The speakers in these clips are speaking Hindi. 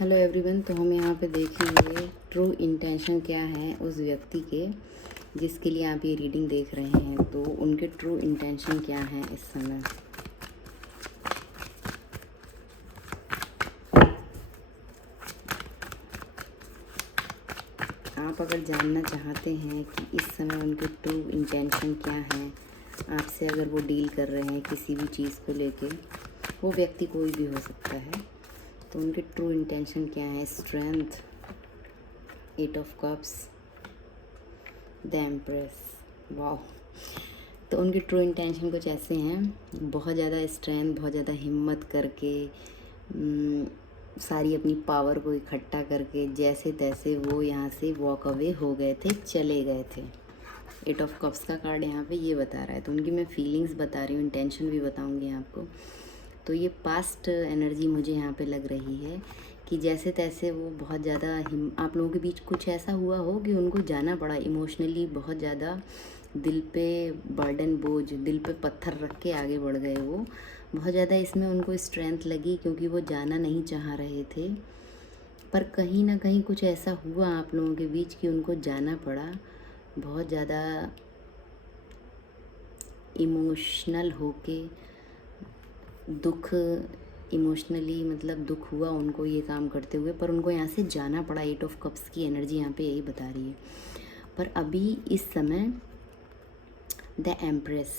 Hello everyone. तो हम यहाँ पे देखेंगे ट्रू इंटेंशन क्या है उस व्यक्ति के जिसके लिए आप ये रीडिंग देख रहे हैं। तो उनके ट्रू इंटेंशन क्या है इस समय। आप अगर जानना चाहते हैं कि इस समय उनके ट्रू इंटेंशन क्या है, आपसे अगर वो डील कर रहे हैं किसी भी चीज़ को लेके, वो व्यक्ति कोई भी हो सकता है, तो उनके ट्रू इंटेंशन क्या है। Strength, 8 of cups, the empress. वाह। तो उनके ट्रू इंटेंशन कुछ ऐसे हैं, बहुत ज़्यादा स्ट्रेंथ, बहुत ज़्यादा हिम्मत करके, सारी अपनी पावर को इकट्ठा करके जैसे तैसे वो यहाँ से वॉक अवे हो गए थे, चले गए थे। 8 ऑफ कप्स का कार्ड यहाँ पे ये बता रहा है। तो उनकी मैं फीलिंग्स बता रही हूँ, इंटेंशन भी बताऊँगी आपको। तो ये पास्ट एनर्जी मुझे यहाँ पे लग रही है कि जैसे तैसे वो बहुत ज़्यादा आप लोगों के बीच कुछ ऐसा हुआ हो कि उनको जाना पड़ा इमोशनली, बहुत ज़्यादा दिल पे बर्डन, बोझ, दिल पे पत्थर रख के आगे बढ़ गए वो। बहुत ज़्यादा इसमें उनको स्ट्रेंथ लगी क्योंकि वो जाना नहीं चाह रहे थे, पर कहीं ना कहीं कुछ ऐसा हुआ आप लोगों के बीच कि उनको जाना पड़ा। बहुत ज़्यादा इमोशनल होके, दुख, इमोशनली मतलब दुख हुआ उनको ये काम करते हुए, पर उनको यहाँ से जाना पड़ा। 8 ऑफ कप्स की एनर्जी यहाँ पे यही बता रही है। पर अभी इस समय द एम्प्रेस,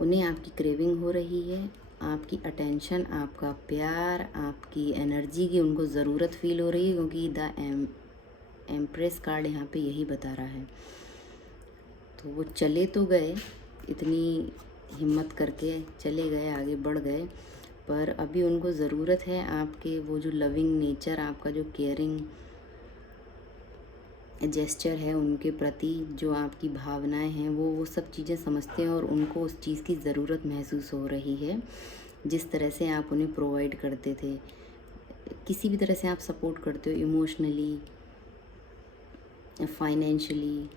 उन्हें आपकी क्रेविंग हो रही है, आपकी अटेंशन, आपका प्यार, आपकी एनर्जी की उनको ज़रूरत फील हो रही है, क्योंकि द एम्प्रेस कार्ड यहाँ पे यही बता रहा है। तो वो चले तो गए, इतनी हिम्मत करके चले गए, आगे बढ़ गए, पर अभी उनको ज़रूरत है आपके वो जो लविंग नेचर, आपका जो केयरिंग जेस्चर है उनके प्रति, जो आपकी भावनाएं हैं, वो सब चीज़ें समझते हैं और उनको उस चीज़ की ज़रूरत महसूस हो रही है। जिस तरह से आप उन्हें प्रोवाइड करते थे, किसी भी तरह से आप सपोर्ट करते हो, इमोशनली, फाइनेंशियली,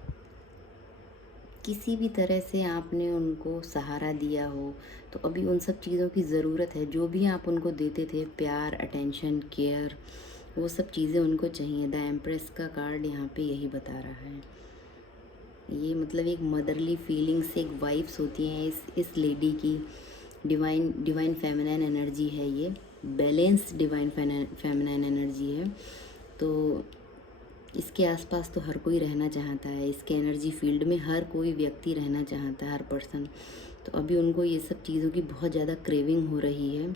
किसी भी तरह से आपने उनको सहारा दिया हो, तो अभी उन सब चीज़ों की ज़रूरत है। जो भी आप उनको देते थे, प्यार, अटेंशन, केयर, वो सब चीज़ें उनको चाहिए। द एम्प्रेस का कार्ड यहाँ पे यही बता रहा है। ये मतलब एक मदरली फीलिंग्स, एक वाइब्स होती हैं इस लेडी की। डिवाइन फेमिनाइन एनर्जी है ये, बैलेंस डिवाइन फेमिनाइन एनर्जी है। तो इसके आसपास तो हर कोई रहना चाहता है, इसके एनर्जी फील्ड में हर कोई व्यक्ति रहना चाहता है, हर पर्सन। तो अभी उनको ये सब चीज़ों की बहुत ज़्यादा क्रेविंग हो रही है।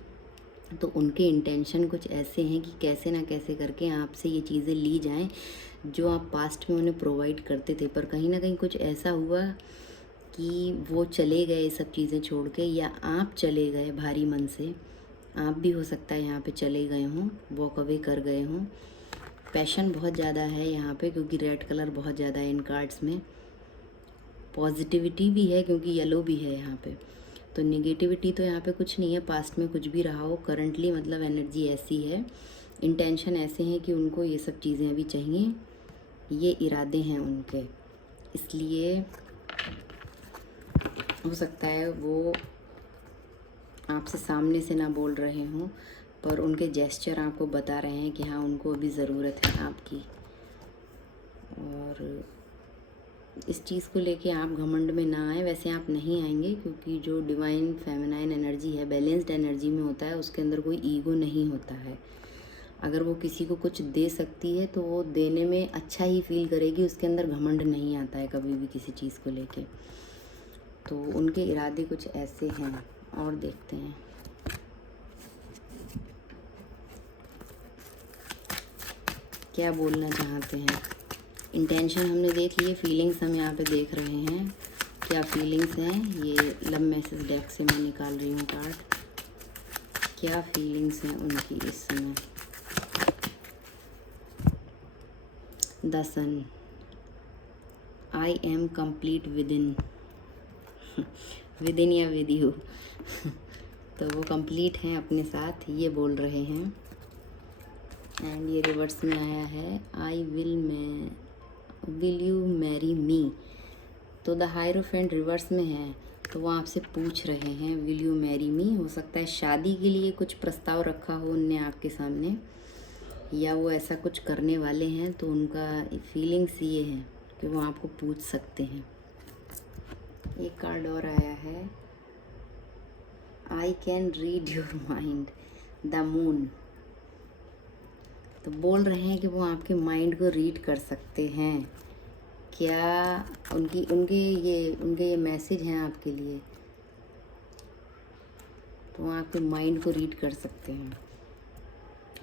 तो उनके इंटेंशन कुछ ऐसे हैं कि कैसे ना कैसे करके आपसे ये चीज़ें ली जाएं जो आप पास्ट में उन्हें प्रोवाइड करते थे, पर कहीं ना कहीं कुछ ऐसा हुआ कि वो चले गए सब चीज़ें छोड़ के, या आप चले गए भारी मन से। आप भी हो सकता है यहाँ पे चले गए हों, वॉक अवे कर गए हों। पैशन बहुत ज़्यादा है यहाँ पे, क्योंकि रेड कलर बहुत ज़्यादा है इन कार्ड्स में। पॉजिटिविटी भी है क्योंकि येलो भी है यहाँ पे। तो नेगेटिविटी तो यहाँ पे कुछ नहीं है, पास्ट में कुछ भी रहा हो, करंटली मतलब एनर्जी ऐसी है, इंटेंशन ऐसे हैं कि उनको ये सब चीज़ें अभी चाहिए, ये इरादे हैं उनके। इसलिए हो सकता है वो आपसे सामने से ना बोल रहे हों, पर उनके जेस्चर आपको बता रहे हैं कि हाँ, उनको अभी ज़रूरत है आपकी। और इस चीज़ को लेके आप घमंड में ना आए। वैसे आप नहीं आएंगे, क्योंकि जो डिवाइन फेमिनाइन एनर्जी है, बैलेंस्ड एनर्जी में होता है, उसके अंदर कोई ईगो नहीं होता है। अगर वो किसी को कुछ दे सकती है तो वो देने में अच्छा ही फील करेगी, उसके अंदर घमंड नहीं आता है कभी भी किसी चीज़ को लेके। तो उनके इरादे कुछ ऐसे हैं, और देखते हैं क्या बोलना चाहते हैं। इंटेंशन हमने देख लिए, फीलिंग्स हम यहाँ पे देख रहे हैं क्या फीलिंग्स हैं। ये लव मैसेज डेक से मैं निकाल रही हूँ कार्ड। क्या फीलिंग्स हैं उनकी इस समय। The sun, I am complete within, within या विद यू। तो वो कंप्लीट हैं अपने साथ, ये बोल रहे हैं। एंड ये रिवर्स में आया है, I will you marry me. तो द हायरोफेंट रिवर्स में है, तो वो आपसे पूछ रहे हैं विल यू मैरी मी। हो सकता है शादी के लिए कुछ प्रस्ताव रखा हो उनने आपके सामने, या वो ऐसा कुछ करने वाले हैं, तो उनका फीलिंग्स ये है कि वो आपको पूछ सकते हैं। एक कार्ड और आया है, I can read your mind, the moon. तो बोल रहे हैं कि वो आपके माइंड को रीड कर सकते हैं। क्या उनके ये मैसेज हैं आपके लिए, तो वो आपके माइंड को रीड कर सकते हैं,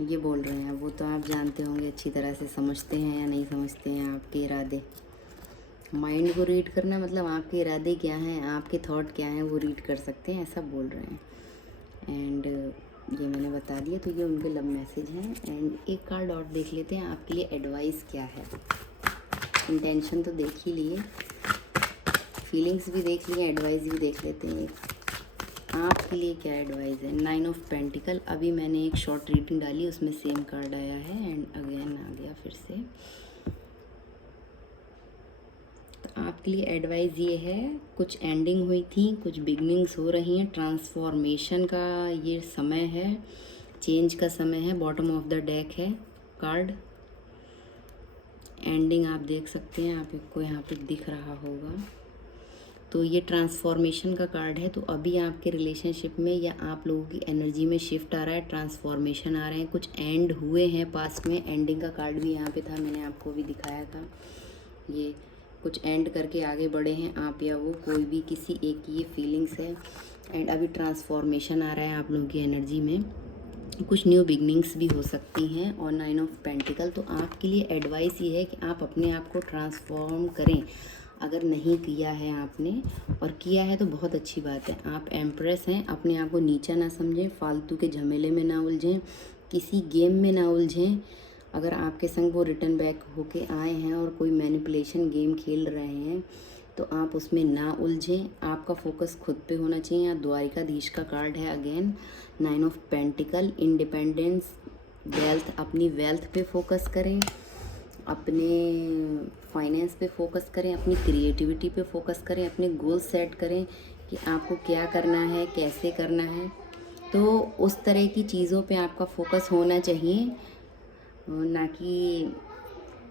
ये बोल रहे हैं। वो तो आप जानते होंगे अच्छी तरह से, समझते हैं या नहीं समझते हैं आपके इरादे। माइंड को रीड करना मतलब आपके इरादे क्या हैं, आपके थॉट क्या हैं, वो रीड कर सकते हैं, ऐसा बोल रहे हैं। एंड ये मैंने बता दिया, तो ये उनके लव मैसेज हैं। एंड एक कार्ड और देख लेते हैं, आपके लिए एडवाइस क्या है। इंटेंशन तो देख ही लिए, फीलिंग्स भी देख लिए, एडवाइस भी देख लेते हैं। आपके लिए क्या एडवाइस है। 9 ऑफ पेंटिकल। अभी मैंने एक शॉर्ट रीडिंग डाली, उसमें सेम कार्ड आया है एंड अगेन आ गया फिर से। तो आपके लिए एडवाइस ये है, कुछ एंडिंग हुई थी, कुछ बिगनिंग्स हो रही हैं, ट्रांसफॉर्मेशन का ये समय है, चेंज का समय है। बॉटम ऑफ द डेक है कार्ड। एंडिंग आप देख सकते हैं, आपको यहाँ पे दिख रहा होगा। तो ये ट्रांसफॉर्मेशन का कार्ड है। तो अभी आपके रिलेशनशिप में या आप लोगों की एनर्जी में शिफ्ट आ रहा है, ट्रांसफॉर्मेशन आ रहे हैं, कुछ एंड हुए हैं पास्ट में। एंडिंग का कार्ड भी यहाँ पे था, मैंने आपको भी दिखाया था। ये कुछ एंड करके आगे बढ़े हैं आप या वो, कोई भी किसी एक की ये फीलिंग्स है। एंड अभी ट्रांसफॉर्मेशन आ रहा है आप लोगों की एनर्जी में, कुछ न्यू बिगनिंग्स भी हो सकती हैं। और 9 ऑफ पेंटिकल। तो आपके लिए एडवाइस ये है कि आप अपने आप को ट्रांसफॉर्म करें, अगर नहीं किया है आपने, और किया है तो बहुत अच्छी बात है। आप एम्प्रेस हैं, अपने आप को नीचा ना समझें, फालतू के झमेले में ना उलझें, किसी गेम में ना उलझें। अगर आपके संग वो रिटर्न बैक होके आए हैं और कोई मैनिपुलेशन गेम खेल रहे हैं, तो आप उसमें ना उलझें। आपका फोकस खुद पे होना चाहिए। यहाँ द्वारिकाधीश का कार्ड है again, 9 of pentacle. Independence, wealth, अपनी वेल्थ पे फोकस करें, अपने फाइनेंस पे फोकस करें, अपनी क्रिएटिविटी पे फोकस करें, अपने गोल सेट करें कि आपको क्या करना है, कैसे करना है। तो उस तरह की चीज़ों पे आपका फोकस होना चाहिए, ना कि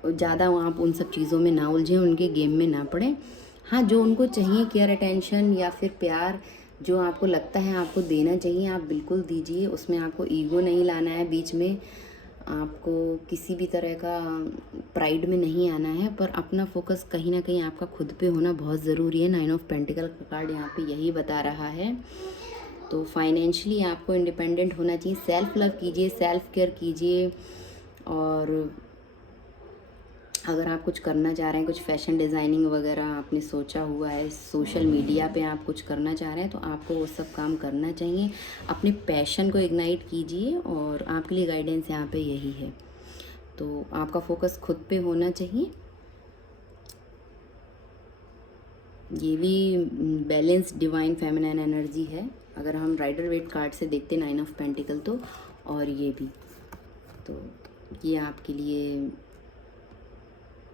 ज़्यादा आप उन सब चीज़ों में ना उलझें, उनके गेम में ना पड़ें। हाँ, जो उनको चाहिए केयर, अटेंशन या फिर प्यार, जो आपको लगता है आपको देना चाहिए, आप बिल्कुल दीजिए। उसमें आपको ईगो नहीं लाना है बीच में, आपको किसी भी तरह का प्राइड में नहीं आना है, पर अपना फोकस कहीं ना कहीं आपका खुद पे होना बहुत ज़रूरी है। 9 ऑफ पेंटिकल का कार्ड यहाँ पे यही बता रहा है। तो फाइनेंशियली आपको इंडिपेंडेंट होना चाहिए, सेल्फ लव कीजिए, सेल्फ केयर कीजिए। और अगर आप कुछ करना चाह रहे हैं, कुछ फैशन डिज़ाइनिंग वगैरह आपने सोचा हुआ है, सोशल मीडिया पे आप कुछ करना चाह रहे हैं, तो आपको वो सब काम करना चाहिए। अपने पैशन को इग्नाइट कीजिए, और आपके लिए गाइडेंस यहाँ पे यही है। तो आपका फोकस खुद पे होना चाहिए। ये भी बैलेंस डिवाइन फेमिनाइन एनर्जी है, अगर हम राइडर वेट कार्ड से देखते 9 ऑफ पेंटिकल तो। और ये भी, तो ये आपके लिए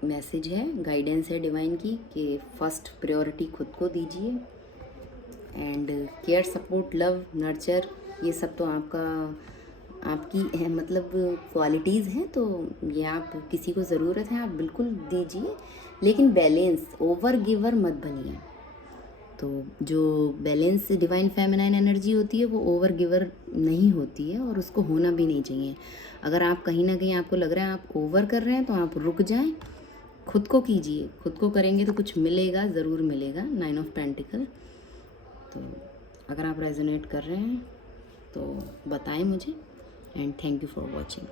मैसेज है, गाइडेंस है डिवाइन की, कि फर्स्ट प्रायोरिटी खुद को दीजिए। And care, support, love, nurture, ये सब तो आपकी है, मतलब क्वालिटीज़ हैं। तो ये आप, किसी को ज़रूरत है आप बिल्कुल दीजिए, लेकिन बैलेंस, ओवर गिवर मत बनिए। तो जो बैलेंस डिवाइन फेमिनाइन एनर्जी होती है, वो ओवर गिवर नहीं होती है, और उसको होना भी नहीं चाहिए। अगर आप कहीं ना कहीं आपको लग रहा है आप ओवर कर रहे हैं, तो आप रुक जाएं, खुद को कीजिए। खुद को करेंगे तो कुछ मिलेगा, ज़रूर मिलेगा। 9 ऑफ पेंटिकल। तो अगर आप रेजोनेट कर रहे हैं तो बताएं मुझे। And thank you for watching.